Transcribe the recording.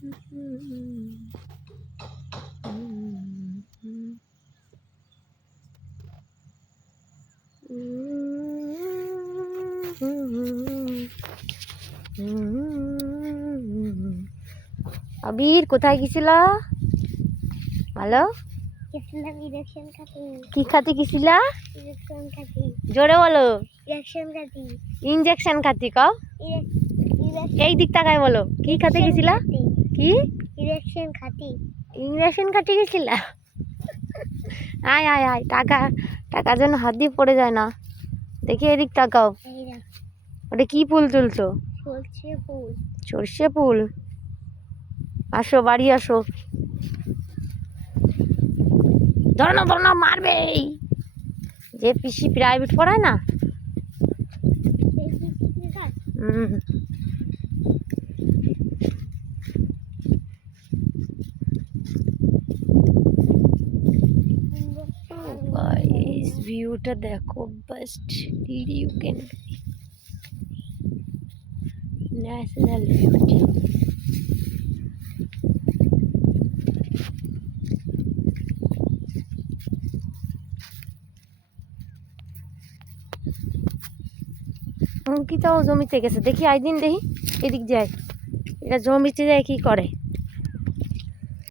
আবির কোথায় গেছিল? ভালো কি খাতে গেছিলা? জোরে বলো। ইনজেকশন খাতি কও। এই দিক তাকায় বলো, কি খাতে গেছিলা? কি ইনজেকশন খাতে গেছিলা? আয় আয় আয়, টাকা টাকা যেন হাত দিয়ে পড়ে যায় না। দেখি এদিক তাকাও। ওটা কি ফুল তুলছো? সর্ষে ফুল। আসো বাড়ি আসো। ধরো না মারবে। যে পিসি প্রাইভেট পড়ায় না, ভিউটা দেখো, best you can national beauty. অঙ্কিতাও জমিতে গেছে, দেখি আইদিন দেখি এদিক যায়, এরা জমিতে যায় কি করে।